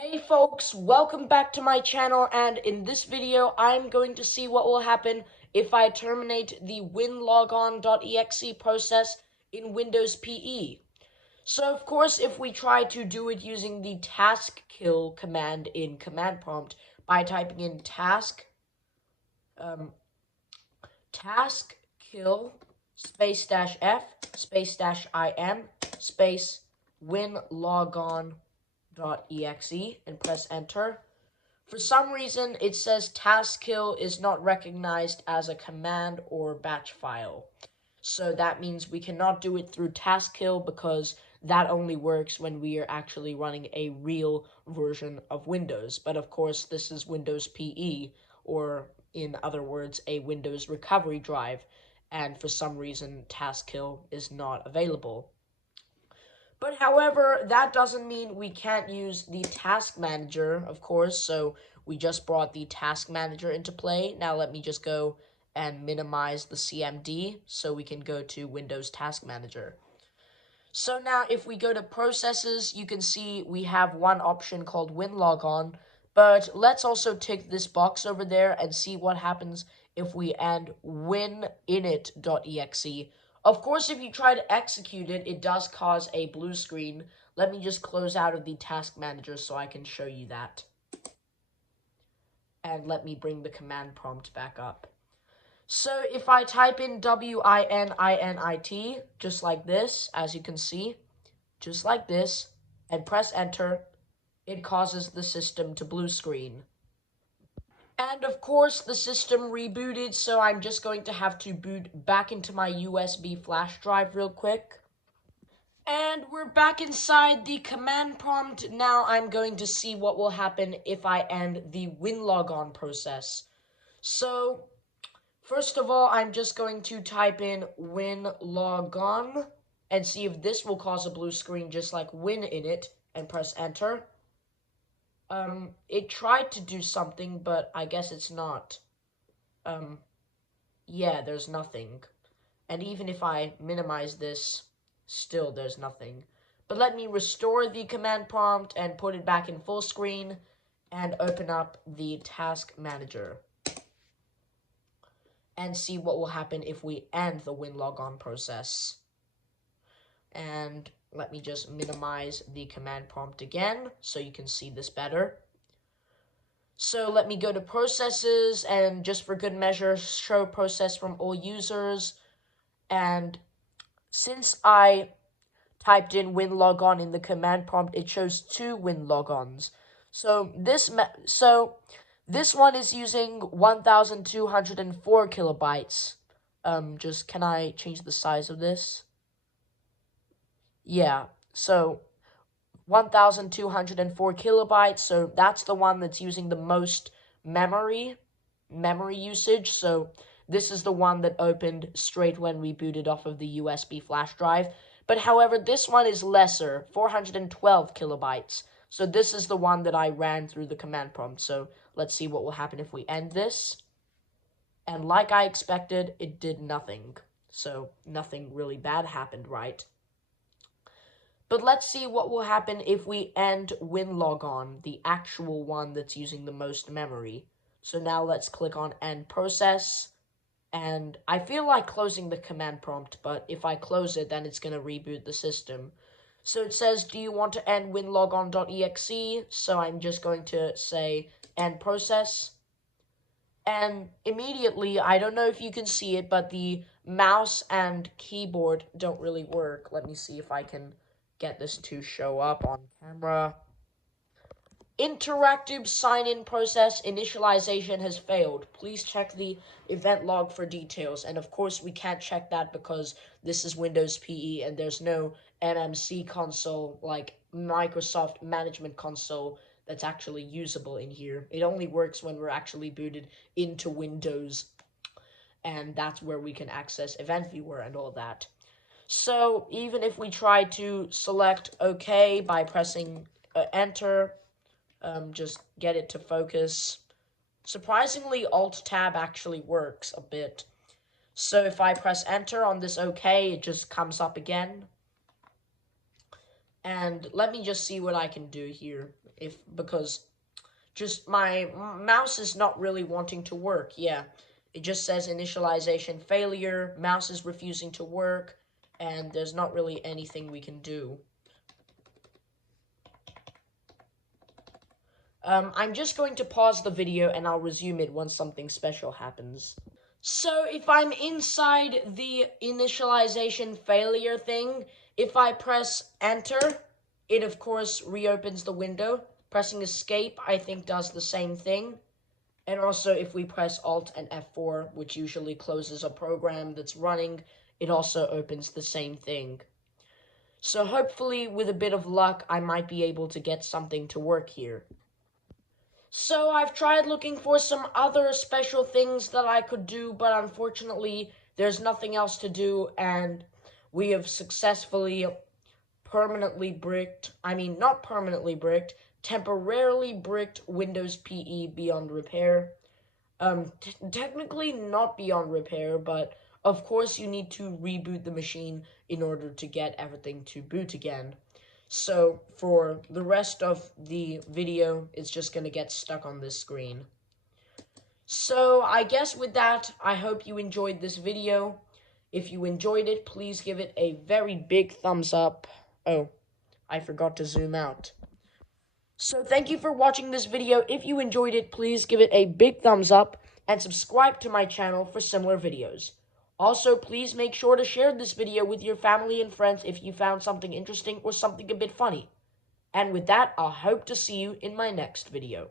Hey folks, welcome back to my channel, and in this video I'm going to see what will happen if I terminate the winlogon.exe process in Windows PE. So of course, if we try to do it using the taskkill command in command prompt by typing in taskkill space dash f space dash im space winlogon.exe and press enter. For some reason, it says taskkill is not recognized as a command or batch file. So that means we cannot do it through taskkill because that only works when we are actually running a real version of Windows. But of course, this is Windows PE, or in other words, a Windows recovery drive. And for some reason, taskkill is not available. But however, that doesn't mean we can't use the task manager, of course, so we just brought the task manager into play. Now let me just go and minimize the CMD so we can go to Windows Task Manager. So now if we go to processes, you can see we have one option called winlogon, but let's also tick this box over there and see what happens if we add winInit.exe. Of course, if you try to execute it, it does cause a blue screen. Let me just close out of the task manager so I can show you that. And let me bring the command prompt back up. So if I type in winit, just like this, as you can see, just like this, and press enter, it causes the system to blue screen. And of course, the system rebooted, so I'm just going to have to boot back into my USB flash drive real quick. And we're back inside the command prompt. Now I'm going to see what will happen if I end the winlogon process. So, first of all, I'm just going to type in winlogon and see if this will cause a blue screen just like winInit and press enter. It tried to do something, but I guess it's not. Yeah, there's nothing. And even if I minimize this, still there's nothing. But let me restore the command prompt and put it back in full screen and open up the task manager and see what will happen if we end the winlogon process. And let me just minimize the command prompt again so you can see this better. So let me go to processes and just for good measure, show process from all users. And since I typed in winlogon in the command prompt, it shows two winlogons. So this one is using 1,204 kilobytes. Can I change the size of this? Yeah, so 1,204 kilobytes, so that's the one that's using the most memory usage, so this is the one that opened straight when we booted off of the USB flash drive. But however, this one is lesser, 412 kilobytes, so this is the one that I ran through the command prompt. So let's see what will happen if we end this. And like I expected, it did nothing. So nothing really bad happened, right? But let's see what will happen if we end winlogon, the actual one that's using the most memory. So now let's click on end process. And I feel like closing the command prompt, but if I close it, then it's going to reboot the system. So it says, do you want to end winlogon.exe? So I'm just going to say end process. And immediately, I don't know if you can see it, but the mouse and keyboard don't really work. Let me see if I can get this to show up on camera. Interactive sign-in process initialization has failed. Please check the event log for details. And of course, we can't check that because this is Windows PE and there's no MMC console, like Microsoft Management Console, that's actually usable in here. It only works when we're actually booted into Windows, and that's where we can access Event Viewer and all that. So even if we try to select OK by pressing enter, just get it to focus. Surprisingly, Alt-Tab actually works a bit. So if I press enter on this OK, it just comes up again. And let me just see what I can do here, because just my mouse is not really wanting to work. Yeah, it just says initialization failure, mouse is refusing to work, and there's not really anything we can do. I'm just going to pause the video and I'll resume it once something special happens. So if I'm inside the initialization failure thing, if I press enter, it of course reopens the window. Pressing escape, I think, does the same thing. And also if we press Alt and F4, which usually closes a program that's running, it also opens the same thing. So hopefully, with a bit of luck, I might be able to get something to work here. So I've tried looking for some other special things that I could do, but unfortunately, there's nothing else to do, and we have successfully not permanently bricked, temporarily bricked Windows PE beyond repair. Technically not beyond repair, but of course you need to reboot the machine in order to get everything to boot again. So for the rest of the video, it's just going to get stuck on this screen. So I guess with that, I hope you enjoyed this video. If you enjoyed it, please give it a very big thumbs up. Oh, I forgot to zoom out. So thank you for watching this video. If you enjoyed it, please give it a big thumbs up and subscribe to my channel for similar videos. Also, please make sure to share this video with your family and friends if you found something interesting or something a bit funny. And with that, I'll hope to see you in my next video.